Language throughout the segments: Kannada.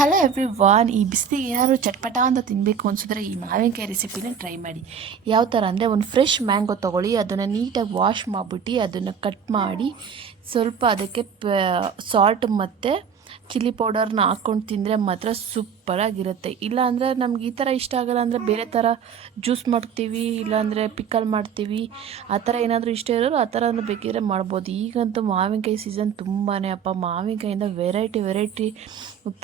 Hello every von. ಈ ಬಿಸಿಲಿಗೆ ಏನಾದರೂ ಚಟ್ಪಟ ಅಂತ ತಿನ್ನಬೇಕು ಅನಿಸಿದ್ರೆ ಈ ಮಾವಿನಕಾಯಿ ರೆಸಿಪಿನ ಟ್ರೈ ಮಾಡಿ. ಯಾವ ಥರ ಅಂದರೆ, ಒಂದು ಫ್ರೆಶ್ ಮ್ಯಾಂಗೋ ತೊಗೊಳ್ಳಿ, ಅದನ್ನು ನೀಟಾಗಿ ವಾಶ್ ಮಾಡಿಬಿಟ್ಟು ಅದನ್ನು ಕಟ್ ಮಾಡಿ ಸ್ವಲ್ಪ ಅದಕ್ಕೆ ಸಾಲ್ಟ್ ಮತ್ತು ಚಿಲ್ಲಿ ಪೌಡರ್ನ ಹಾಕ್ಕೊಂಡು ತಿಂದರೆ ಮಾತ್ರ ಸೂಪರಾಗಿರುತ್ತೆ. ಇಲ್ಲಾಂದರೆ ನಮ್ಗೆ ಈ ಥರ ಇಷ್ಟ ಆಗಲ್ಲ ಅಂದರೆ ಬೇರೆ ಥರ ಜ್ಯೂಸ್ ಮಾಡ್ತೀವಿ, ಇಲ್ಲಾಂದರೆ ಪಿಕ್ಕಲ್ ಮಾಡ್ತೀವಿ. ಆ ಥರ ಏನಾದರೂ ಇಷ್ಟ ಇರೋರು ಆ ಥರ ಬೇಕಿದ್ರೆ ಮಾಡ್ಬೋದು. ಈಗಂತೂ ಮಾವಿನಕಾಯಿ ಸೀಸನ್ ತುಂಬಾ ಮಾವಿನಕಾಯಿಂದ ವೆರೈಟಿ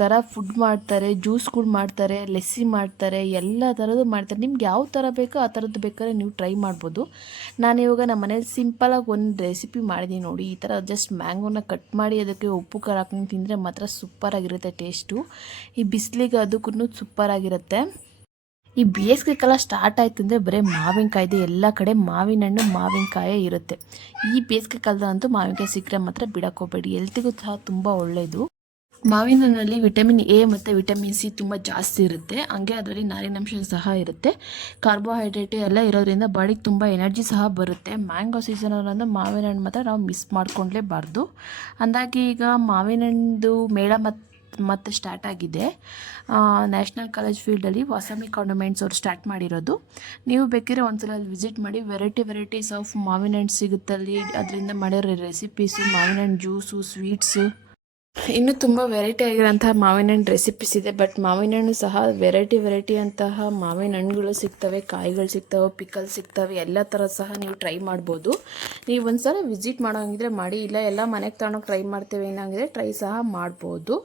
ಥರ ಫುಡ್ ಮಾಡ್ತಾರೆ, ಜ್ಯೂಸ್ಗಳು ಮಾಡ್ತಾರೆ, ಲೆಸ್ಸಿ ಮಾಡ್ತಾರೆ, ಎಲ್ಲ ಥರದ್ದು ಮಾಡ್ತಾರೆ. ನಿಮ್ಗೆ ಯಾವ ಥರ ಬೇಕೋ ಆ ಥರದ್ದು ಬೇಕಾದ್ರೆ ನೀವು ಟ್ರೈ ಮಾಡ್ಬೋದು. ನಾನಿವಾಗ ನಮ್ಮ ಮನೇಲಿ ಸಿಂಪಲಾಗಿ ಒಂದು ರೆಸಿಪಿ ಮಾಡಿದ್ದೀನಿ ನೋಡಿ. ಈ ಥರ ಜಸ್ಟ್ ಮ್ಯಾಂಗೋನ ಕಟ್ ಮಾಡಿ ಅದಕ್ಕೆ ಉಪ್ಪು ಖಾರ ಹಾಕೊಂಡು ತಿಂದರೆ ಮಾತ್ರ ಸೂಪರಾಗಿರುತ್ತೆ ಟೇಸ್ಟು. ಈ ಬಿಸಿಲಿಗೆ ಅದಕ್ಕೂ ಸೂಪರಾಗಿರುತ್ತೆ. ಈ ಬೇಸಿಗೆ ಕಾಲ ಸ್ಟಾರ್ಟ್ ಆಯ್ತು ಅಂದರೆ ಬರೀ ಮಾವಿನಕಾಯ್ದು, ಎಲ್ಲ ಕಡೆ ಮಾವಿನ ಹಣ್ಣು ಮಾವಿನಕಾಯೇ ಇರುತ್ತೆ. ಈ ಬೇಸಿಗೆ ಕಾಲದಂತೂ ಮಾವಿನಕಾಯಿ ಸಿಕ್ಕರೆ ಮಾತ್ರ ಬಿಡೋಕ್ಕೋಗ್ಬೇಡಿ, ಹೆಲ್ತಿಗೂ ಸಹ ತುಂಬ ಒಳ್ಳೆಯದು. ಮಾವಿನ ಹಣ್ಣಲ್ಲಿ ವಿಟಮಿನ್ ಎ ಮತ್ತು ವಿಟಮಿನ್ ಸಿ ತುಂಬ ಜಾಸ್ತಿ ಇರುತ್ತೆ. ಹಂಗೆ ಅದರಲ್ಲಿ ನಾರಿನಾಂಶ ಸಹ ಇರುತ್ತೆ. ಕಾರ್ಬೋಹೈಡ್ರೇಟ್ ಎಲ್ಲ ಇರೋದ್ರಿಂದ ಬಾಡಿಗೆ ತುಂಬ ಎನರ್ಜಿ ಸಹ ಬರುತ್ತೆ. ಮ್ಯಾಂಗೋ ಸೀಸನಲ್ಲಂದು ಮಾವಿನ ಹಣ್ಣು ಮಾತ್ರ ನಾವು ಮಿಸ್ ಮಾಡ್ಕೊಳ್ಳೇಬಾರ್ದು. ಅಂದಾಗಿ ಈಗ ಮಾವಿನ ಹಣ್ಣು ಮೇಳ ಮತ್ತೆ ಸ್ಟಾರ್ಟ್ ಆಗಿದೆ. ನ್ಯಾಷನಲ್ ಕಾಲೇಜ್ ಫೀಲ್ಡಲ್ಲಿ ವಾಸವಿ ಕಾನ್ವೆಂಟ್ಸ್ ಅವರು ಸ್ಟಾರ್ಟ್ ಮಾಡಿರೋದು. ನೀವು ಬೇಕಿದ್ರೆ ಒಂದ್ಸಲ ಅಲ್ಲಿ ವಿಸಿಟ್ ಮಾಡಿ. ವೆರೈಟೀಸ್ ಆಫ್ ಮಾವಿನ ಹಣ್ಣು ಸಿಗುತ್ತಲ್ಲಿ. ಅದರಿಂದ ಮಾಡಿರೋ ರೆಸಿಪೀಸು, ಮಾವಿನ ಹಣ್ಣು ಜ್ಯೂಸು, ಸ್ವೀಟ್ಸು, ಇನ್ನೂ ತುಂಬ ವೆರೈಟಿ ಆಗಿರೋಂತಹ ಮಾವಿನ ಹಣ್ಣು ರೆಸಿಪೀಸ್ ಇದೆ. ಬಟ್ ಮಾವಿನ ಹಣ್ಣು ಸಹ ವೆರೈಟಿ ಅಂತಹ ಮಾವಿನ ಹಣ್ಣುಗಳು ಸಿಗ್ತವೆ, ಕಾಯಿಗಳು ಸಿಗ್ತವೆ, ಪಿಕಲ್ ಸಿಗ್ತವೆ, ಎಲ್ಲ ಥರ ಸಹ ನೀವು ಟ್ರೈ ಮಾಡ್ಬೋದು. ನೀವು ಒಂದ್ಸಲ ವಿಸಿಟ್ ಮಾಡೋಂಗಿದ್ರೆ ಮಾಡಿ, ಇಲ್ಲ ಎಲ್ಲ ಮನೆಗೆ ತಗೊಂಡೋಗಿ ಟ್ರೈ ಮಾಡ್ತೇವೆ ಏನಾಗಿದೆ ಟ್ರೈ ಸಹ ಮಾಡ್ಬೋದು.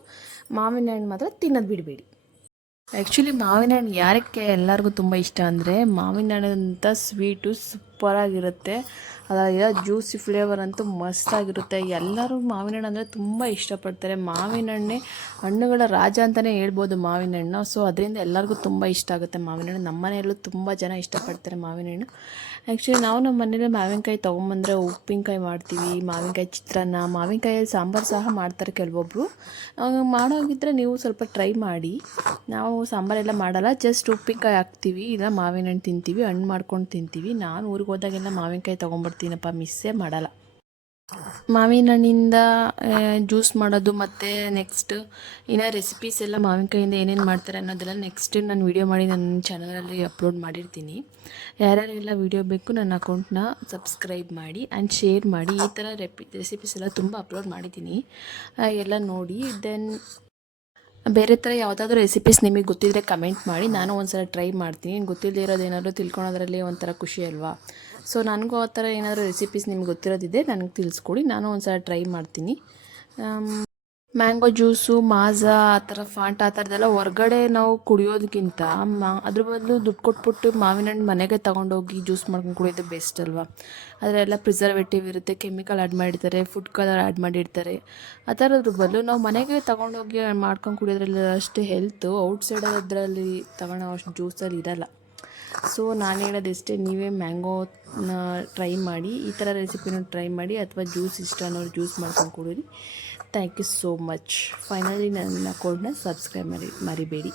ಮಾವಿನ ಹಣ್ಣು ಮಾತ್ರ ತಿನ್ನೋದು ಬಿಡಬೇಡಿ. ಆ್ಯಕ್ಚುಲಿ ಮಾವಿನ ಹಣ್ಣು ಯಾರಕ್ಕೆ ಎಲ್ಲರಿಗೂ ತುಂಬ ಇಷ್ಟ ಅಂದರೆ, ಮಾವಿನ ಹಣ್ಣಂಥ ಸ್ವೀಟು ಸೂಪರಾಗಿರುತ್ತೆ. ಅದಾಗಿರೋ ಜ್ಯೂಸಿ ಫ್ಲೇವರ್ ಅಂತೂ ಮಸ್ತಾಗಿರುತ್ತೆ. ಎಲ್ಲರೂ ಮಾವಿನ ಹಣ್ಣು ಅಂದರೆ ತುಂಬ ಇಷ್ಟಪಡ್ತಾರೆ. ಮಾವಿನ ಹಣ್ಣೆ ಹಣ್ಣುಗಳ ರಾಜ ಅಂತಲೇ ಹೇಳ್ಬೋದು ಮಾವಿನ ಹಣ್ಣು. ಸೊ ಅದರಿಂದ ಎಲ್ಲರಿಗೂ ತುಂಬ ಇಷ್ಟ ಆಗುತ್ತೆ ಮಾವಿನ ಹಣ್ಣು. ನಮ್ಮ ಮನೆಯಲ್ಲೂ ತುಂಬ ಜನ ಇಷ್ಟಪಡ್ತಾರೆ ಮಾವಿನ ಹಣ್ಣು. ಆ್ಯಕ್ಚುಲಿ ನಾವು ನಮ್ಮ ಮನೇಲಿ ಮಾವಿನಕಾಯಿ ತೊಗೊಂಬಂದರೆ ಉಪ್ಪಿನಕಾಯಿ ಮಾಡ್ತೀವಿ, ಮಾವಿನಕಾಯಿ ಚಿತ್ರಾನ್ನ, ಮಾವಿನಕಾಯಲ್ಲಿ ಸಾಂಬಾರು ಸಹ ಮಾಡ್ತಾರೆ ಕೆಲವೊಬ್ಬರು. ಮಾಡೋಗಿದ್ದರೆ ನೀವು ಸ್ವಲ್ಪ ಟ್ರೈ ಮಾಡಿ. ನಾವು ಸಾಂಬಾರೆಲ್ಲ ಮಾಡಲ್ಲ, ಜಸ್ಟ್ ಉಪ್ಪಿನಕಾಯಿ ಹಾಕ್ತೀವಿ, ಇಲ್ಲ ಮಾವಿನ ಹಣ್ಣು ತಿಂತೀವಿ, ಹಣ್ಣು ಮಾಡ್ಕೊಂಡು ತಿಂತೀವಿ. ನಾನು ಊರಿಗೆ ಹೋದಾಗೆಲ್ಲ ಮಾವಿನಕಾಯಿ ತೊಗೊಂಬರ್ತೀನಪ್ಪ, ಮಿಸ್ಸೇ ಮಾಡಲ್ಲ. ಮಾವಿನ ಹಣ್ಣಿಂದ ಜ್ಯೂಸ್ ಮಾಡೋದು ಮತ್ತು ನೆಕ್ಸ್ಟ್ ಇನ್ನೂ ರೆಸಿಪೀಸ್ ಎಲ್ಲ ಮಾವಿನಕಾಯಿಂದ ಏನೇನು ಮಾಡ್ತಾರೆ ಅನ್ನೋದೆಲ್ಲ ನೆಕ್ಸ್ಟ್ ನಾನು ವೀಡಿಯೋ ಮಾಡಿ ನನ್ನ ಚಾನಲಲ್ಲಿ ಅಪ್ಲೋಡ್ ಮಾಡಿರ್ತೀನಿ. ಯಾರ್ಯಾರೆಲ್ಲ ವೀಡಿಯೋ ಬೇಕು ನನ್ನ ಅಕೌಂಟ್ನ ಸಬ್ಸ್ಕ್ರೈಬ್ ಮಾಡಿ ಆ್ಯಂಡ್ ಶೇರ್ ಮಾಡಿ. ಈ ಥರ ರೆಸಿಪೀಸ್ ಎಲ್ಲ ತುಂಬ ಅಪ್ಲೋಡ್ ಮಾಡಿದ್ದೀನಿ, ಎಲ್ಲ ನೋಡಿ. ದೆನ್ ಬೇರೆ ಥರ ಯಾವುದಾದ್ರೂ ರೆಸಿಪೀಸ್ ನಿಮಗೆ ಗೊತ್ತಿದ್ದರೆ ಕಮೆಂಟ್ ಮಾಡಿ, ನಾನು ಒಂದು ಸಲ ಟ್ರೈ ಮಾಡ್ತೀನಿ. ಗೊತ್ತಿಲ್ಲದೆ ಇರೋದು ಏನಾದರೂ ತಿಳ್ಕೊಳೋದ್ರಲ್ಲಿ ಒಂಥರ ಖುಷಿ ಅಲ್ವಾ. ಸೊ ನನಗೂ ಆ ಥರ ಏನಾದರೂ ರೆಸಿಪೀಸ್ ನಿಮ್ಗೆ ಗೊತ್ತಿರೋದಿದೆ ನನಗೆ ತಿಳಿಸ್ಕೊಡಿ, ನಾನು ಒಂದು ಸಲ ಟ್ರೈ ಮಾಡ್ತೀನಿ. ಮ್ಯಾಂಗೋ ಜ್ಯೂಸು, ಮಾಜಾ, ಆ ಥರ ಫಾಂಟಾ ಆ ಥರದ್ದೆಲ್ಲ ಹೊರ್ಗಡೆ ನಾವು ಕುಡಿಯೋದಕ್ಕಿಂತ ಅದ್ರ ಬದಲು ದುಡ್ಡು ಕೊಟ್ಬಿಟ್ಟು ಮಾವಿನ ಹಣ್ಣು ಮನೆಗೆ ತೊಗೊಂಡೋಗಿ ಜ್ಯೂಸ್ ಮಾಡ್ಕೊಂಡು ಕುಡಿಯೋದು ಬೆಸ್ಟ್ ಅಲ್ವಾ. ಅದರೆಲ್ಲ ಪ್ರಿಸರ್ವೇಟಿವ್ ಇರುತ್ತೆ, ಕೆಮಿಕಲ್ ಆ್ಯಡ್ ಮಾಡಿರ್ತಾರೆ, ಫುಡ್ ಕಲರ್ ಆ್ಯಡ್ ಮಾಡಿರ್ತಾರೆ. ಆ ಥರದ್ರ ಬದಲು ನಾವು ಮನೆಗೆ ತೊಗೊಂಡೋಗಿ ಮಾಡ್ಕೊಂಡು ಕುಡಿಯೋದ್ರಲ್ಲಿ ಅಷ್ಟು ಹೆಲ್ತು ಔಟ್ಸೈಡ್ ಅದರಲ್ಲಿ ತಗೊಳ್ಳೋ ಅಷ್ಟು ಜ್ಯೂಸಲ್ಲಿ ಇರೋಲ್ಲ. ಸೊ ನಾನು ಹೇಳೋದಿಷ್ಟೇ, ನೀವೇ ಮ್ಯಾಂಗೋನ ಟ್ರೈ ಮಾಡಿ, ಈ ಥರ ರೆಸಿಪಿನ ಟ್ರೈ ಮಾಡಿ, ಅಥವಾ ಜ್ಯೂಸ್ ಇಷ್ಟ ಅನ್ನೋರು ಜ್ಯೂಸ್ ಮಾಡ್ಕೊಂಡು ಕುಡೀರಿ. Thank you so much. Finally ನನ್ನ ಅಕೌಂಟ್ನ ಸಬ್ಸ್ಕ್ರೈಬ್ ಮರಿಬೇಡಿ.